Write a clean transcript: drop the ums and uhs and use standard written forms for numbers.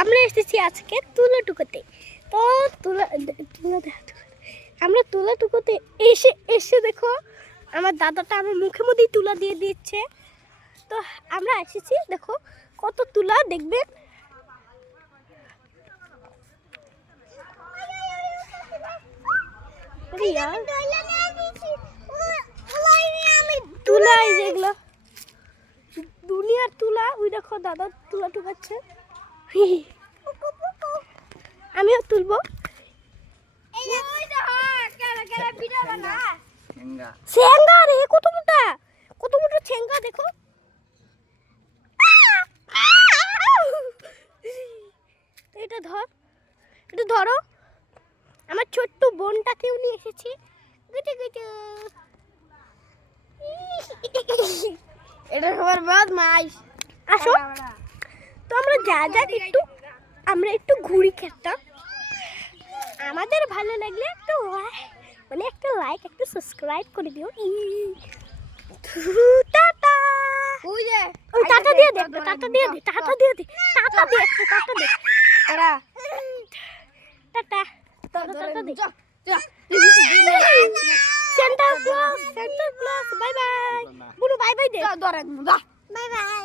আমরা এসেছি আজকে তুলো টুকোতে। তো আমরা তুলা টুকোতে এসে দেখো আমার দাদাটা আমার মুখে মধ্যেই তুলা দিয়ে দিচ্ছে। তো আমরা এসেছি, দেখো কত তুলা দেখবেন। তুলা যেগুলো দুনিয়ার তুলা, ওই দেখো দাদা তুলা টুকাচ্ছে, আমিও তুলবো। ছেঙ্গা রে, কত মোটা ছেঙ্গা দেখো। এটা ধরো, আমার ছোট্ট বোনটাকেও নিয়ে এসেছি। এটা সবার বদমাইশ। আসো, তো আমরা আমরা একটু ঘুরি খেতে। আমাদের ভালো লাগলে একটু একটা লাইক, একটা সাবস্ক্রাইব করে দিও। টাটা। ওই যে ওই টাটা দিয়ে দে, টাটা দিয়ে দে। টাটা টাটা দে। Centre class, bye bye. Bunu bye bye দে। Bye by.